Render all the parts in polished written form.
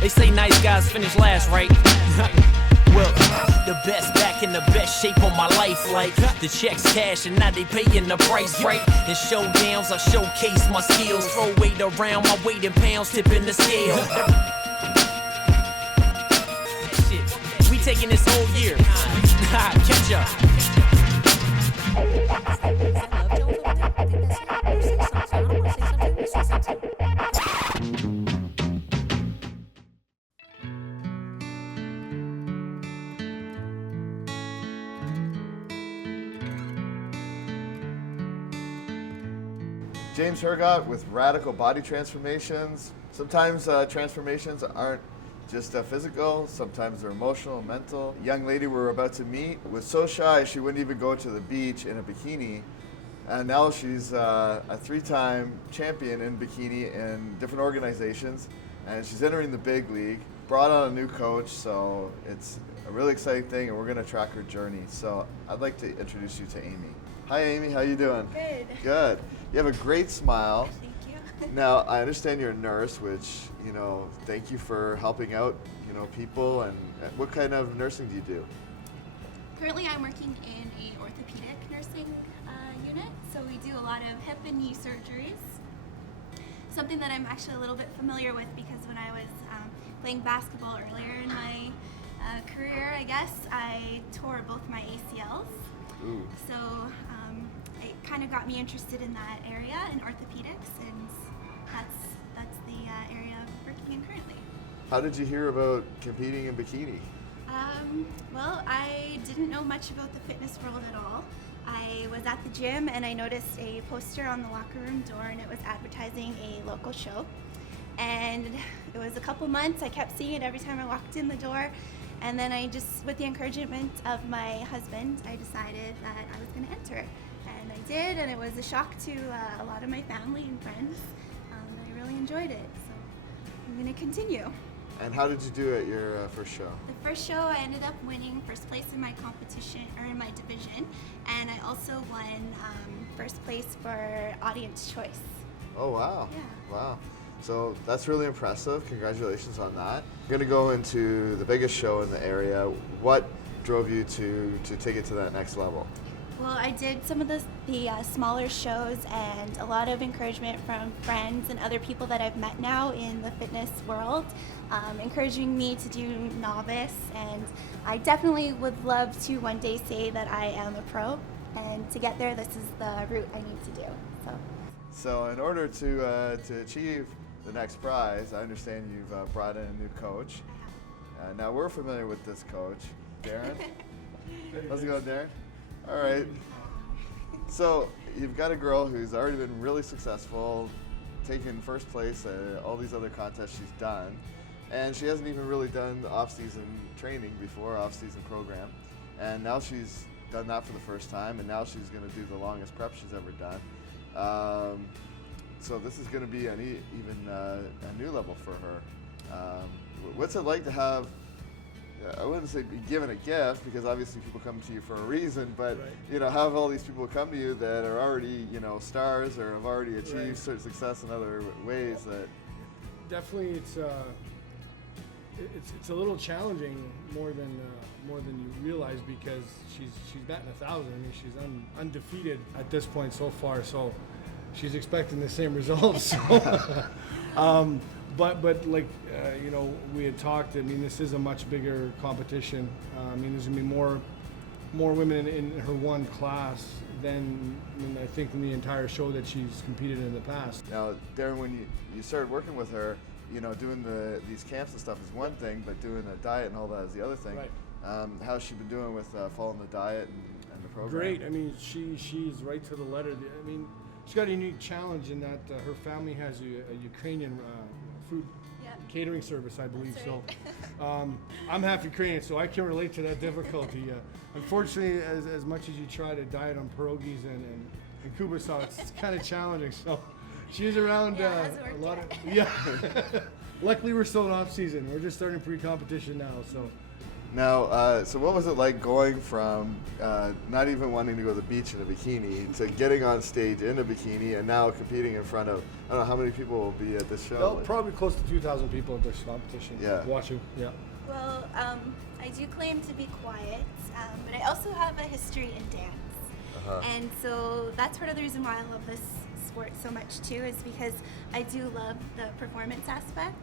They say nice guys finish last, right? Well, the best back in the best shape of my life. Like the checks cash and now they paying the price, right? In showdowns I showcase my skills. Throw weight around, my weight in pounds tipping the scale. Shit, we taking this whole year. Catch up. James Hergott with Radical Body Transformations. Sometimes transformations aren't just physical, sometimes they're emotional and mental. A young lady we're about to meet was so shy she wouldn't even go to the beach in a bikini. And now she's a 3-time champion in bikini in different organizations. And she's entering the big league. Brought on a new coach, so it's a really exciting thing, and we're gonna track her journey. So I'd like to introduce you to Amy. Hi Amy, how you doing? Good. Good. You have a great smile. Thank you. Now, I understand you're a nurse, which, thank you for helping out, people. And what kind of nursing do you do? Currently, I'm working in a orthopedic nursing unit, so we do a lot of hip and knee surgeries. Something that I'm actually a little bit familiar with because when I was playing basketball earlier in my career, I guess, I tore both my ACLs. Ooh. So it kind of got me interested in that area, in orthopedics, and that's the area I'm working in currently. How did you hear about competing in bikini? Well, I didn't know much about the fitness world at all. I was at the gym and I noticed a poster on the locker room door, and it was advertising a local show. And it was a couple months, I kept seeing it every time I walked in the door. And then I just, with the encouragement of my husband, I decided that I was going to enter. And I did, and it was a shock to a lot of my family and friends. I really enjoyed it, so I'm going to continue. And how did you do at your first show? The first show, I ended up winning first place in my competition, or in my division, and I also won first place for audience choice. Oh, wow. Yeah. Wow. So that's really impressive. Congratulations on that. You're going to go into the biggest show in the area. What drove you to take it to that next level? Well, I did some of the smaller shows, and a lot of encouragement from friends and other people that I've met now in the fitness world, encouraging me to do novice, and I definitely would love to one day say that I am a pro, and to get there, this is the route I need to do. So in order to achieve the next prize, I understand you've brought in a new coach. Now we're familiar with this coach, Darren. How's it going, Darren? All right. So you've got a girl who's already been really successful, taken first place at all these other contests she's done, and she hasn't even really done the off-season training before, off-season program, and now she's done that for the first time, and now she's going to do the longest prep she's ever done. So this is going to be a new level for her. What's it like to have, I wouldn't say be given a gift, because obviously people come to you for a reason, but right. Have all these people come to you that are already stars or have already achieved right. certain success in other ways that. Definitely, it's a little challenging more than you realize, because she's batting 1,000. I mean, she's undefeated at this point so far. So she's expecting the same results. So, but like we had talked. I mean, this is a much bigger competition. I mean, there's gonna be more women in her one class than I think in the entire show that she's competed in the past. Now, Darren, when you started working with her, doing these camps and stuff is one thing, but doing a diet and all that is the other thing. Right. How's she been doing with following the diet and the program? Great. I mean, she's right to the letter. I mean, she's got a unique challenge in that her family has a Ukrainian food catering service, I believe. Right. So I'm half Ukrainian, so I can relate to that difficulty. Unfortunately, as much as you try to diet on pierogies and kubasau, it's kind of challenging. So she's around a lot of Luckily, we're still in off season. We're just starting pre-competition now, so Now, so what was it like going from not even wanting to go to the beach in a bikini to getting on stage in a bikini and now competing in front of, I don't know how many people will be at this show? Well, probably close to 2,000 people at this competition. Yeah. Watching. Yeah. Well, I do claim to be quiet, but I also have a history in dance. And so that's part of the reason why I love this sport so much too, is because I do love the performance aspects.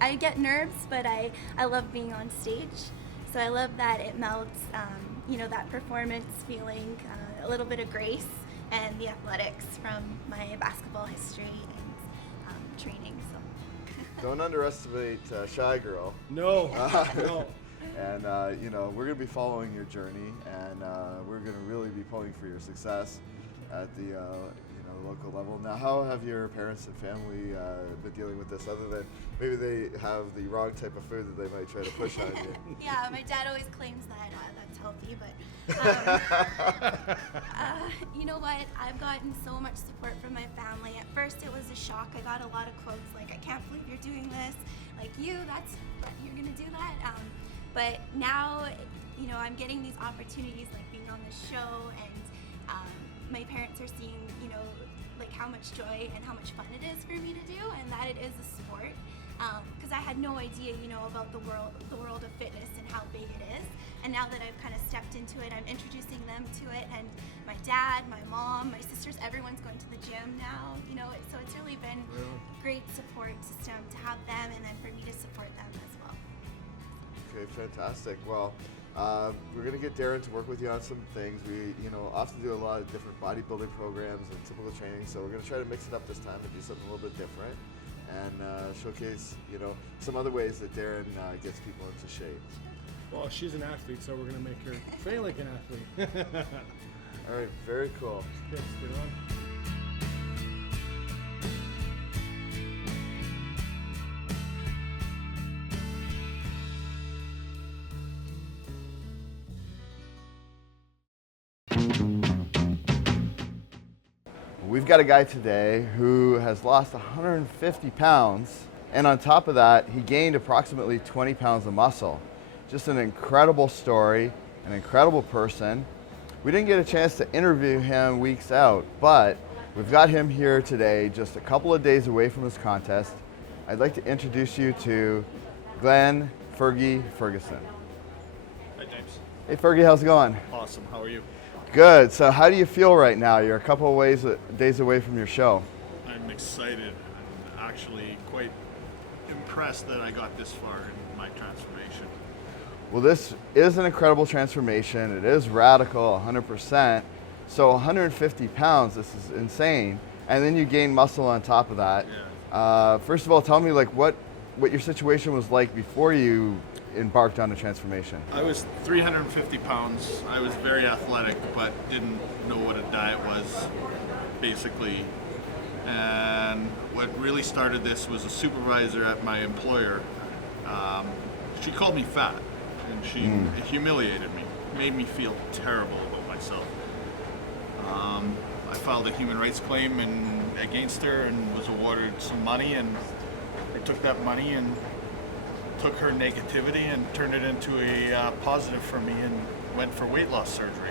I get nerves, but I love being on stage. So I love that it melts, that performance feeling, a little bit of grace, and the athletics from my basketball history and training. So Don't underestimate Shy Girl. No. No. And, we're going to be following your journey, and we're going to really be pulling for your success at the local level. Now, how have your parents and family been dealing with this, other than maybe they have the wrong type of food that they might try to push on you? Yeah, my dad always claims that that's healthy, but you know what? I've gotten so much support from my family. At first, it was a shock. I got a lot of quotes like, "I can't believe you're doing this. Like you're gonna do that." But now, I'm getting these opportunities, like being on this show, and my parents are seeing, like how much joy and how much fun it is for me to do, and that it is a sport. Because I had no idea, about the world of fitness and how big it is. And now that I've kind of stepped into it, I'm introducing them to it, and my dad, my mom, my sisters, everyone's going to the gym now. So it's really been a great support system to have them, and then for me to support them as well. Okay, fantastic. Well, we're going to get Darren to work with you on some things. We, often do a lot of different bodybuilding programs and typical training, so we're going to try to mix it up this time and do something a little bit different and showcase, some other ways that Darren gets people into shape. Well, she's an athlete, so we're going to make her train like an athlete. All right, very cool. Yes, get on. We've got a guy today who has lost 150 pounds, and on top of that, he gained approximately 20 pounds of muscle. Just an incredible story, an incredible person. We didn't get a chance to interview him weeks out, but we've got him here today, just a couple of days away from his contest. I'd like to introduce you to Glenn Fergie Ferguson. Hi, James. Hey Fergie, how's it going? Awesome. How are you? Good. So how do you feel right now? You're a couple of days away from your show. I'm excited. I'm actually quite impressed that I got this far in my transformation. Well, this is an incredible transformation. It is radical, 100%. So 150 pounds, this is insane. And then you gain muscle on top of that. Yeah. First of all, tell me what your situation was like before you embarked on the transformation. I was 350 pounds. I was very athletic, but didn't know what a diet was, basically. And what really started this was a supervisor at my employer. She called me fat, and she humiliated me, made me feel terrible about myself. I filed a human rights claim against her and was awarded some money, and I took that money and took her negativity and turned it into a positive for me and went for weight loss surgery.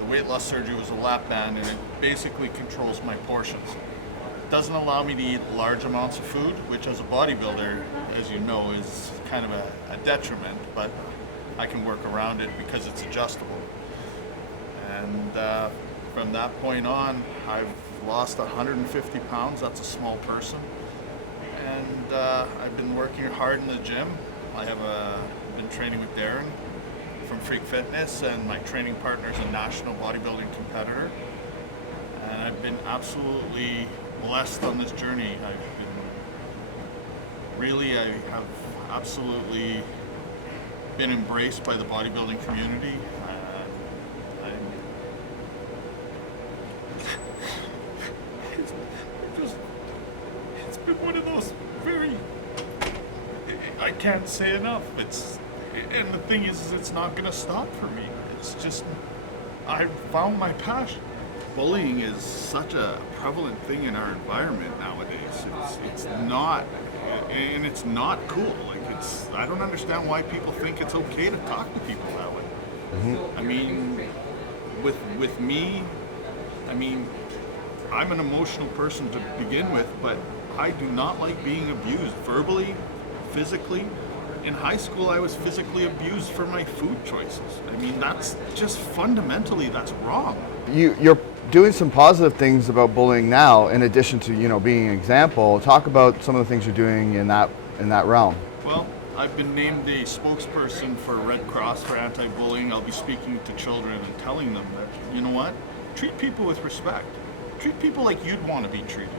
The weight loss surgery was a lap band, and it basically controls my portions. It doesn't allow me to eat large amounts of food, which as a bodybuilder, as you know, is kind of a detriment, but I can work around it because it's adjustable. And from that point on, I've lost 150 pounds. That's a small person. And I've been working hard in the gym. I have been training with Darren from Freak Fitness, and my training partner is a national bodybuilding competitor. And I've been absolutely blessed on this journey. I have absolutely been embraced by the bodybuilding community. It's been one of those I can't say enough. And the thing is it's not gonna stop for me. It's just, I found my passion. Bullying is such a prevalent thing in our environment nowadays. It's not, and it's not cool. Like I don't understand why people think it's okay to talk to people that way. I mean, with me, I mean, I'm an emotional person to begin with, but I do not like being abused verbally, physically. In high school, I was physically abused for my food choices. I mean, that's just fundamentally, that's wrong. You're doing some positive things about bullying now, in addition to, you know, being an example. Talk about some of the things you're doing in that realm. Well, I've been named a spokesperson for Red Cross for anti-bullying. I'll be speaking to children and telling them that, you know what, treat people with respect. Treat people like you'd want to be treated.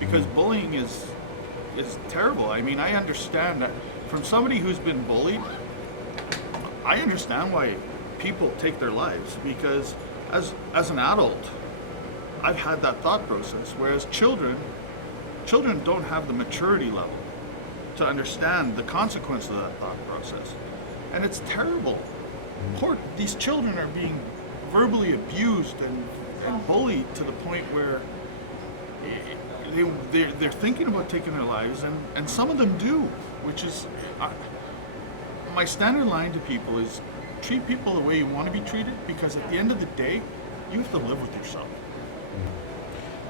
Because bullying is terrible. I mean, I understand that from somebody who's been bullied, I understand why people take their lives, because as an adult, I've had that thought process, whereas children don't have the maturity level to understand the consequence of that thought process. And it's terrible. These children are being verbally abused and bullied to the point where they're thinking about taking their lives, and some of them do, which is, my standard line to people is treat people the way you want to be treated, because at the end of the day, you have to live with yourself.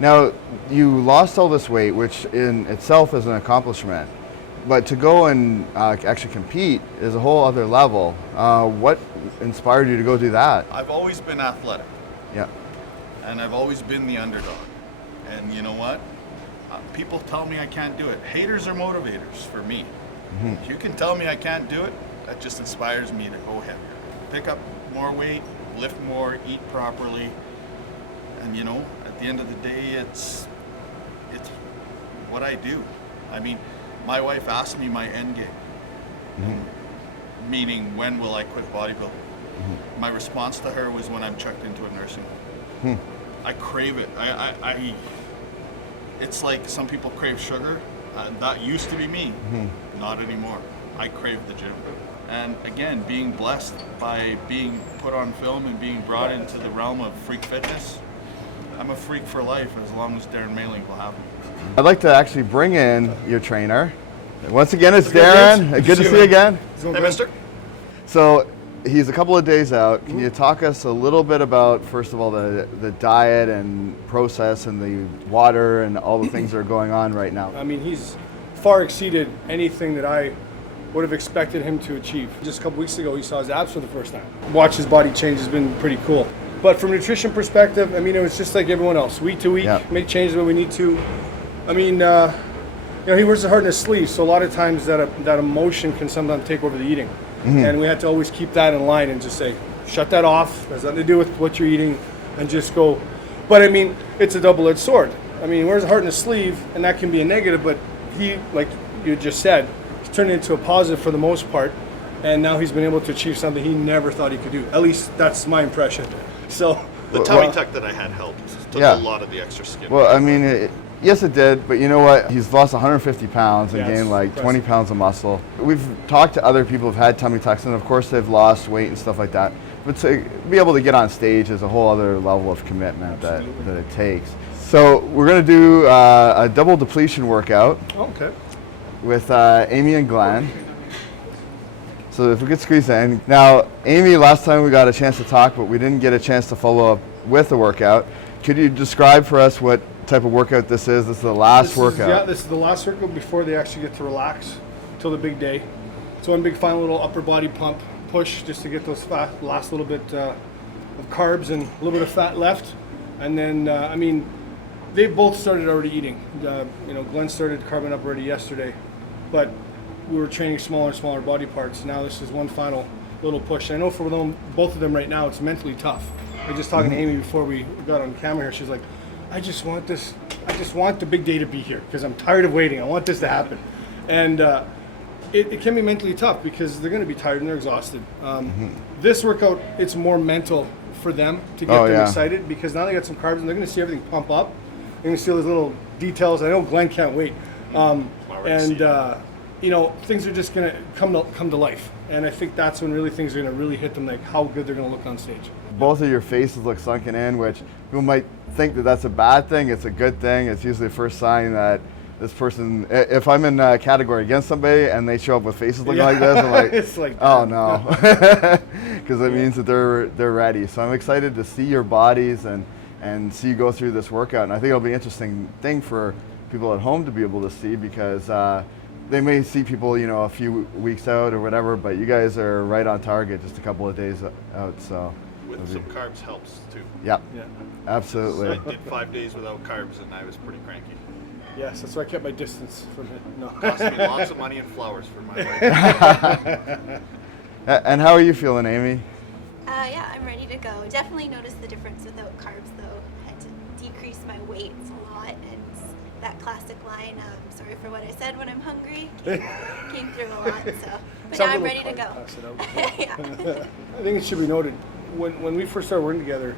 Now, you lost all this weight, which in itself is an accomplishment, but to go and actually compete is a whole other level. What inspired you to go do that? I've always been athletic. Yeah. And I've always been the underdog. And you know what? People tell me I can't do it. Haters are motivators for me. If you can tell me I can't do it, that just inspires me to go heavier. Pick up more weight, lift more, eat properly. And you know, at the end of the day, it's what I do. I mean, my wife asked me my end game. Meaning, when will I quit bodybuilding? My response to her was when I'm checked into a nursing home. I crave it. It's like some people crave sugar. That used to be me. Not anymore. I crave the gym. And again, being blessed by being put on film and being brought into the realm of freak fitness, I'm a freak for life as long as Darren Mailing will have me. I'd like to actually bring in your trainer. Once again, it's Darren. Good to see you again. Hey, mister. So he's a couple of days out. Can you talk us a little bit about, first of all, the diet and process and the water and all the things that are going on right now? I mean, he's far exceeded anything that I would have expected him to achieve. Just a couple weeks ago, he saw his abs for the first time. Watch his body change has been pretty cool. But from a nutrition perspective, I mean, it was just like everyone else. Week to week, make changes when we need to. I mean, you know, he wears his heart in his sleeve, so a lot of times that emotion can sometimes take over the eating. And we had to always keep that in line and just say, shut that off. It has nothing to do with what you're eating, and just go. But I mean, it's a double-edged sword. I mean, he wears his heart in his sleeve, and that can be a negative, but he, like you just said, he's turned it into a positive for the most part, and now he's been able to achieve something he never thought he could do. At least that's my impression. So the tummy tuck that I had helped. Took a lot of the extra skin. Well, I mean, yes, it did, but you know what? He's lost 150 pounds and gained like 20 pounds of muscle. We've talked to other people who've had tummy tucks, and of course they've lost weight and stuff like that. But to be able to get on stage is a whole other level of commitment that it takes. So we're going to do a double depletion workout with Amy and Glenn. So if we could squeeze in. Now, Amy, last time we got a chance to talk, but we didn't get a chance to follow up with the workout. Could you describe for us what type of workout this is? This is the last workout. This is the last workout before they actually get to relax till the big day. So one big final little upper body pump push just to get those last little bit of carbs and a little bit of fat left. And then, I mean, they both started already eating. You know, Glenn started carbing up already yesterday, but we were training smaller and smaller body parts. Now this is one final little push. I know for them, both of them right now, it's mentally tough. I was just talking to Amy before we got on camera here. She's like, I just want this. I just want the big day to be here because I'm tired of waiting. I want this to happen. And it can be mentally tough because they're going to be tired and they're exhausted. This workout, it's more mental for them to get them excited because now they got some carbs and they're going to see everything pump up. They're going to see all those little details. I know Glenn can't wait. You know, things are just going to come to life. And I think that's when really things are going to really hit them, like how good they're going to look on stage. Both of your faces look sunken in, which people might think that that's a bad thing. It's a good thing. It's usually the first sign that this person, if I'm in a category against somebody and they show up with faces looking like this, I'm like, It's like oh no, because it means that they're ready. So I'm excited to see your bodies and see you go through this workout. And I think it'll be an interesting thing for people at home to be able to see, because they may see people, you know, a few weeks out or whatever, but you guys are right on target, just a couple of days out. So With some carbs helps too. yeah, Yeah. absolutely. So I did 5 days without carbs and I was pretty cranky. Yes, that's why I kept my distance from it. No. Cost me lots of money and flowers for my wife. And how are you feeling, Amy? Yeah, I'm ready to go. Definitely noticed the difference without carbs, though. Had to decrease my weights a lot, and that classic line, sorry for what I said when I'm hungry, came through a lot. So, but now I'm ready to go. Yeah. I think it should be noted, when we first started working together,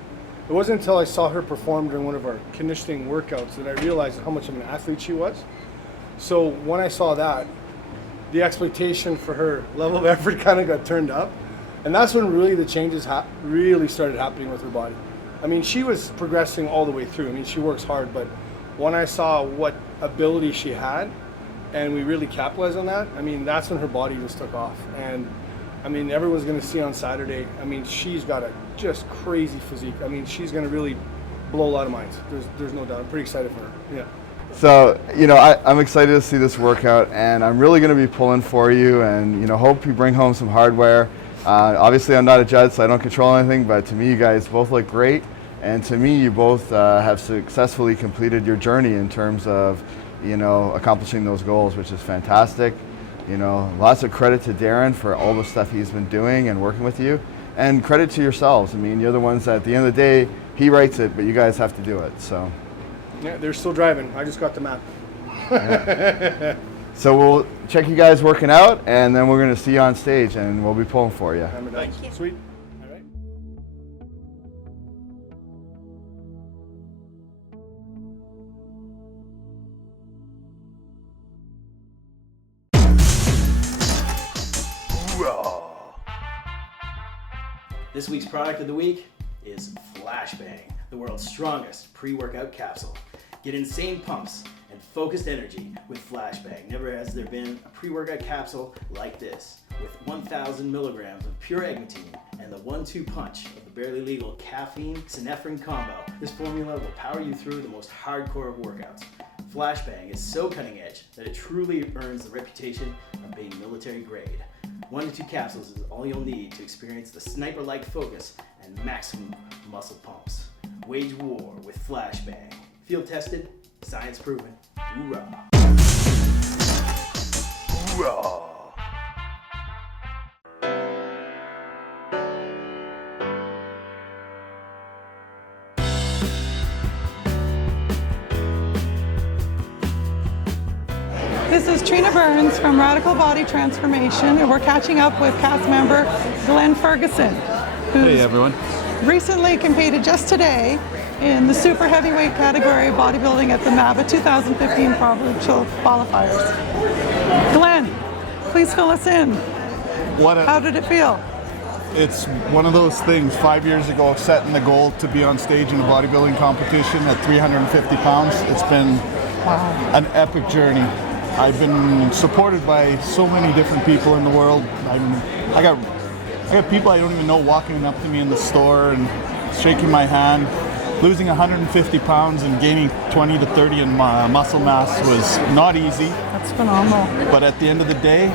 it wasn't until I saw her perform during one of our conditioning workouts that I realized how much of an athlete she was. So when I saw that, the expectation for her level of effort kind of got turned up. And that's when really the changes really started happening with her body. I mean, she was progressing all the way through. I mean, she works hard, but when I saw what ability she had, and we really capitalized on that, I mean, that's when her body just took off. And I mean, everyone's going to see on Saturday, I mean, she's got a just crazy physique. I mean, she's going to really blow a lot of minds. There's no doubt. I'm pretty excited for her. Yeah. So, you know, I'm excited to see this workout, and I'm really going to be pulling for you, and, you know, hope you bring home some hardware. Obviously, I'm not a judge, so I don't control anything, but to me, you guys both look great, and to me, you both have successfully completed your journey in terms of, you know, accomplishing those goals, which is fantastic. You know, lots of credit to Darren for all the stuff he's been doing and working with you, and credit to yourselves. I mean, you're the ones that at the end of the day, he writes it, but you guys have to do it, so. Yeah, they're still driving. I just got the map. Yeah. So we'll check you guys working out, and then we're going to see you on stage, and we'll be pulling for you. Thank you. Sweet. All right. This week's product of the week is Flashbang, the world's strongest pre-workout capsule. Get insane pumps and focused energy with Flashbang. Never has there been a pre-workout capsule like this. With 1,000 milligrams of pure eglantine and the 1-2 punch of the barely legal caffeine-synephrine combo, this formula will power you through the most hardcore of workouts. Flashbang is so cutting edge that it truly earns the reputation of being military grade. 1 to 2 capsules is all you'll need to experience the sniper-like focus and maximum muscle pumps. Wage war with Flashbang. Field tested, science proven. Hoorah! Hoorah! This is Trina Burns from Radical Body Transformation, and we're catching up with cast member Glenn Ferguson, who's recently competed just today in the super heavyweight category of bodybuilding at the MABA 2015 provincial qualifiers. Glenn, please fill us in. How did it feel? It's one of those things, 5 years ago, setting the goal to be on stage in a bodybuilding competition at 350 pounds. It's been an epic journey. I've been supported by so many different people in the world. I got people I don't even know walking up to me in the store and shaking my hand. Losing 150 pounds and gaining 20 to 30 in muscle mass was not easy. That's phenomenal. But at the end of the day,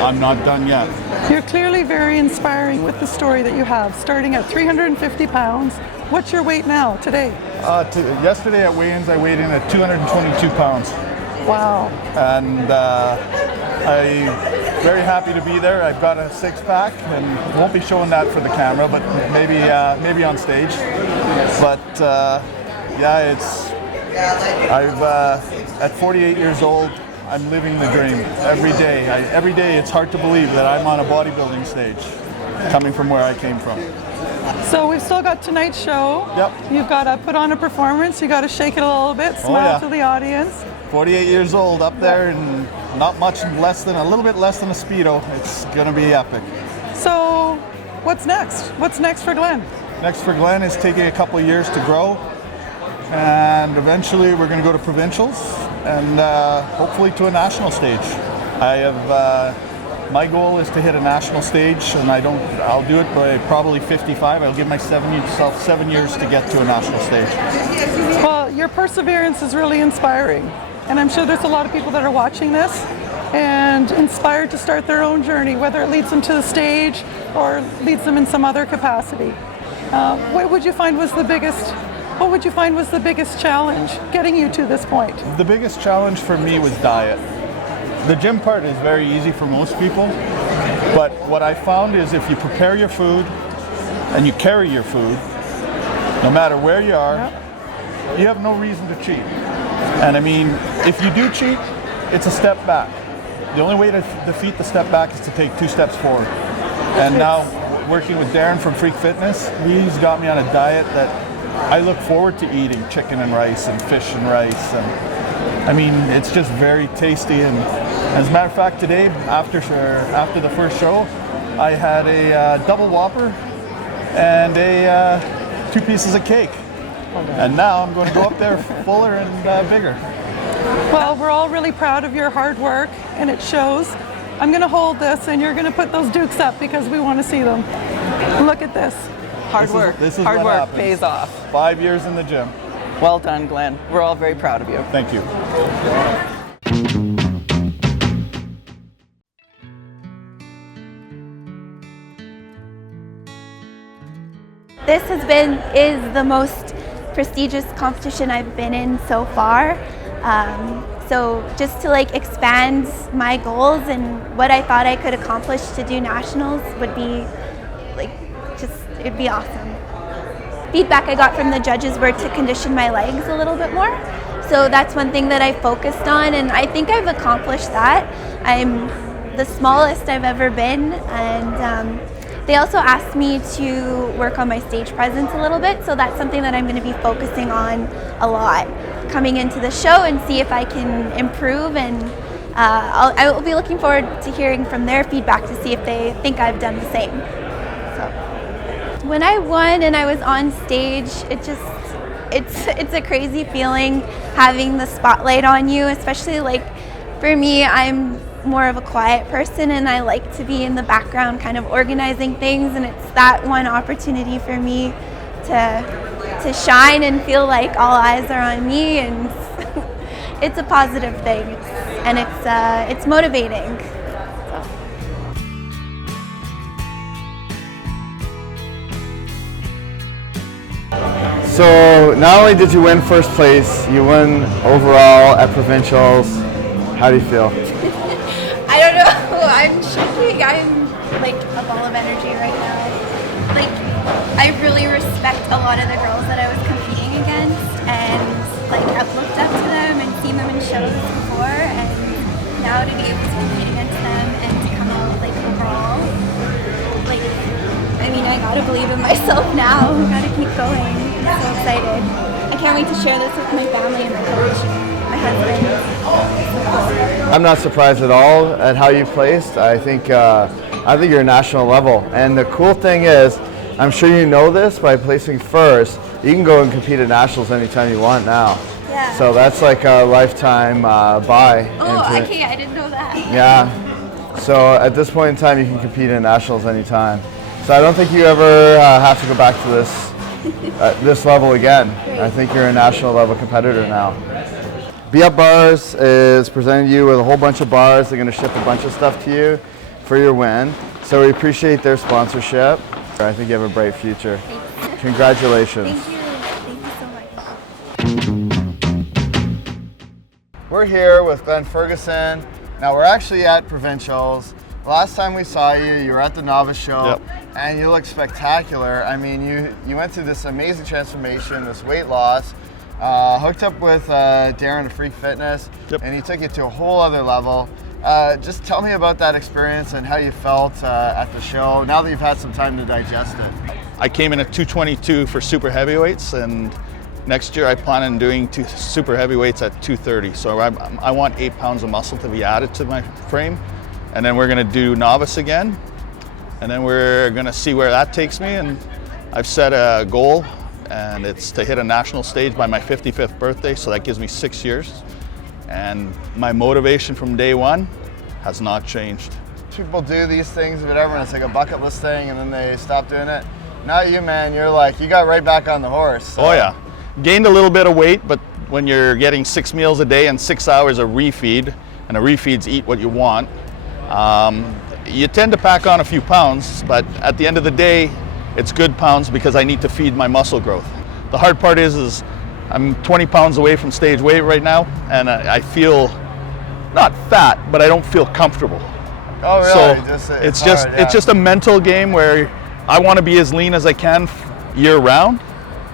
I'm not done yet. You're clearly very inspiring with the story that you have, starting at 350 pounds. What's your weight now, today? Yesterday at weigh-ins, I weighed in at 222 pounds. Wow. And I'm very happy to be there. I've got a six-pack, and won't be showing that for the camera, but maybe on stage. But yeah, at 48 years old, I'm living the dream every day. Every day, it's hard to believe that I'm on a bodybuilding stage, coming from where I came from. So we've still got tonight's show. Yep. You've got to put on a performance. You got to shake it a little bit, smile to the audience. 48 years old, up there, and not much less than a little bit less than a Speedo. It's gonna be epic. So, what's next? What's next for Glenn? Next for Glenn is taking a couple of years to grow, and eventually we're going to go to provincials and hopefully to a national stage. I have my goal is to hit a national stage, and I'll do it by probably 55. I'll give myself 7 years to get to a national stage. Well, your perseverance is really inspiring, and I'm sure there's a lot of people that are watching this and inspired to start their own journey, whether it leads them to the stage or leads them in some other capacity. What would you find was the biggest challenge getting you to this point? The biggest challenge for me was diet. The gym part is very easy for most people, but what I found is if you prepare your food and you carry your food, no matter where you are, you have no reason to cheat. And I mean, if you do cheat, it's a step back. The only way to defeat the step back is to take 2 steps forward. And now, working with Darren from Freak Fitness, he's got me on a diet that I look forward to eating chicken and rice and fish and rice. And I mean, it's just very tasty. And as a matter of fact, today, after the first show, I had a double Whopper and 2 pieces of cake. And now I'm going to go up there fuller and bigger. Well, we're all really proud of your hard work, and it shows. I'm going to hold this, and you're going to put those dukes up because we want to see them. Look at this. Hard work pays off. 5 years in the gym. Well done, Glenn. We're all very proud of you. Thank you. This is the most prestigious competition I've been in so far. So just to expand my goals and what I thought I could accomplish to do nationals would be it'd be awesome. Feedback I got from the judges were to condition my legs a little bit more. So that's one thing that I focused on, and I think I've accomplished that. I'm the smallest I've ever been, and they also asked me to work on my stage presence a little bit, so that's something that I'm going to be focusing on a lot coming into the show and see if I can improve, and I will be looking forward to hearing from their feedback to see if they think I've done the same. So when I won and I was on stage, it's a crazy feeling having the spotlight on you, especially for me, I'm more of a quiet person and I like to be in the background kind of organizing things, and it's that one opportunity for me to shine and feel like all eyes are on me, and it's a positive thing, and it's motivating. So not only did you win first place, you won overall at provincials. How do you feel? I don't know. I'm shaking. I'm a ball of energy right now. I really respect a lot of the girls that I was competing against, and I've looked up to them and seen them in shows before, and now to be able to compete against them and to come out overall, I gotta believe in myself now. I gotta keep going. I'm so excited. I can't wait to share this with my family and my coach and my husband. I'm not surprised at all at how you placed. I think you're national level, and the cool thing is, I'm sure you know this, by placing first, you can go and compete at nationals anytime you want now. Yeah. So that's like a lifetime buy. Oh, okay, I didn't know that. Yeah. So at this point in time, you can compete in nationals anytime. So I don't think you ever have to go back to this level again. Great. I think you're a national level competitor now. Be Up Bars is presenting you with a whole bunch of bars. They're going to ship a bunch of stuff to you for your win. So we appreciate their sponsorship. I think you have a bright future. Thanks. Congratulations. Thank you so much. We're here with Glenn Ferguson. Now we're actually at provincials. Last time we saw you, you were at the novice show, and you look spectacular. I mean, you went through this amazing transformation, this weight loss, hooked up with Darren at Freak Fitness, and he took you to a whole other level. Just tell me about that experience and how you felt at the show, now that you've had some time to digest it. I came in at 222 for super heavyweights, and next year I plan on doing super heavyweights at 230. So I want 8 pounds of muscle to be added to my frame. And then we're gonna do novice again. And then we're gonna see where that takes me. And I've set a goal and it's to hit a national stage by my 55th birthday, so that gives me 6 years. And my motivation from day one has not changed. People do these things, whatever, and it's like a bucket list thing, and then they stop doing it. Not you, man. You're like, you got right back on the horse. So. Oh yeah, gained a little bit of weight, but when you're getting 6 meals a day and 6 hours of refeed, and a refeed's eat what you want, you tend to pack on a few pounds, but at the end of the day, it's good pounds because I need to feed my muscle growth. The hard part is I'm 20 pounds away from stage weight right now, and I feel not fat, but I don't feel comfortable. Oh really? So it's just a mental game where I want to be as lean as I can year round,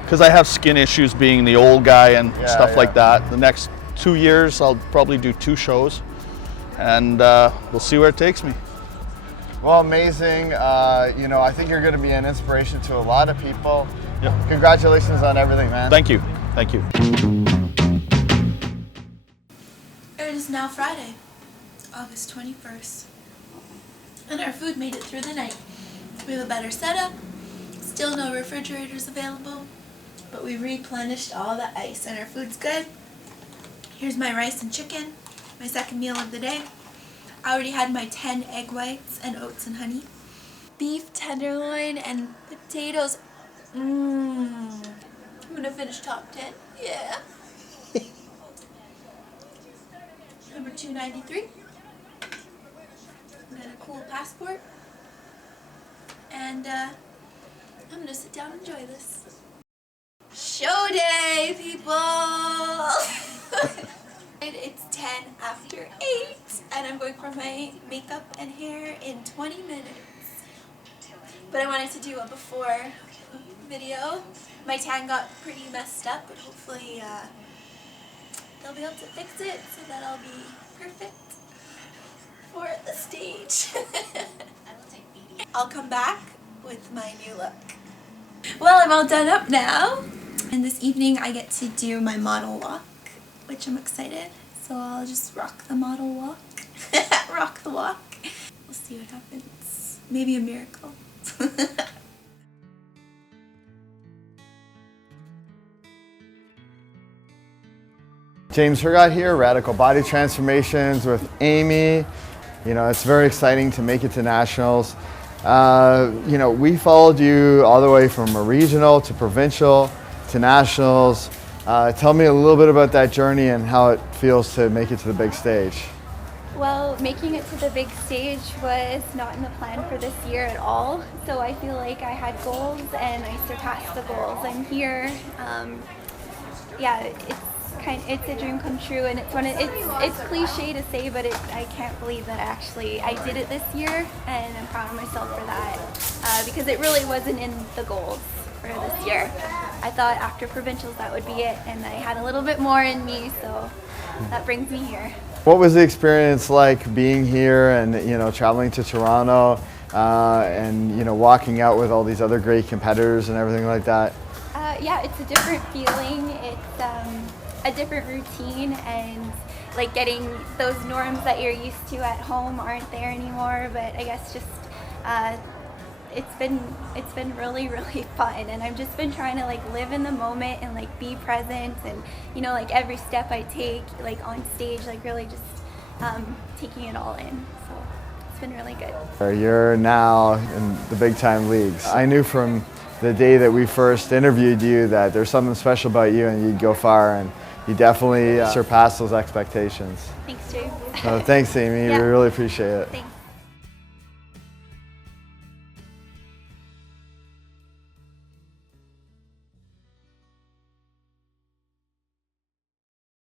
because I have skin issues being the old guy and stuff like that. The next 2 years, I'll probably do 2 shows, and we'll see where it takes me. Well, amazing. You know, I think you're going to be an inspiration to a lot of people. Yep. Congratulations on everything, man. Thank you. Thank you. It is now Friday, August 21st, and our food made it through the night. We have a better setup, still no refrigerators available, but we replenished all the ice and our food's good. Here's my rice and chicken, my second meal of the day. I already had my 10 egg whites and oats and honey. Beef tenderloin and potatoes. I'm gonna finish top 10. Yeah. Number 293. And then a cool passport. And I'm gonna sit down and enjoy this. Show day, people! It's 10 after 8, and I'm going for my makeup and hair in 20 minutes. But I wanted to do a before video. My tan got pretty messed up, but hopefully they'll be able to fix it so that I'll be perfect for the stage. I'll come back with my new look. Well, I'm all done up now, and this evening I get to do my model walk, which I'm excited. So I'll just rock the model walk. Rock the walk. We'll see what happens. Maybe a miracle. James Hergott here, Radical Body Transformations with Amy. You know, it's very exciting to make it to nationals. You know, we followed you all the way from a regional to provincial to nationals. Tell me a little bit about that journey and how it feels to make it to the big stage. Well, making it to the big stage was not in the plan for this year at all. So I feel like I had goals and I surpassed the goals. I'm here. Yeah, it's a dream come true, and it's cliche to say, but I can't believe that I did it this year, and I'm proud of myself for that because it really wasn't in the goals for this year. I thought after provincials that would be it, and I had a little bit more in me, so that brings me here. What was the experience like being here and, you know, traveling to Toronto and, you know, walking out with all these other great competitors and everything like that? Yeah, it's a different feeling. It's a different routine, and like getting those norms that you're used to at home aren't there anymore. But I guess just it's been really, really fun, and I've just been trying to like live in the moment and like be present, and you know, like every step I take like on stage, like really just taking it all in. So it's been really good. You're now in the big time leagues. I knew from the day that we first interviewed you that there's something special about you and you'd go far, and you definitely surpassed those expectations. Thanks, James. Thanks, Amy. Yeah. We really appreciate it. Thanks.